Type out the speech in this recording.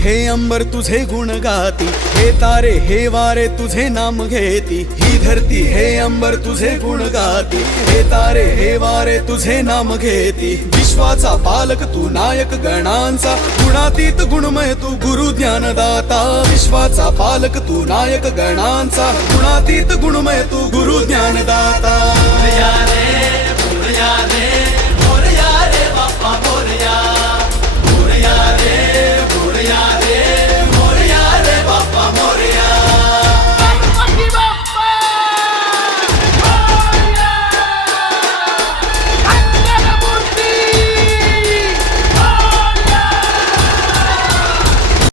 हे अंबर तुझे गुण गाती, हे तारे हे वारे तुझे नाम घेती। ही धरती हे अंबर तुझे गुण गाती, हे तारे हे वारे तुझे नाम घेती। विश्वाचा पालक तू नायक गणांचा, गुणातीत गुणमय तू गुरु ज्ञानदाता। विश्वाचा पालक तू नायक गणांचा, गुणातीत गुणमय तू गुरु ज्ञानदाता।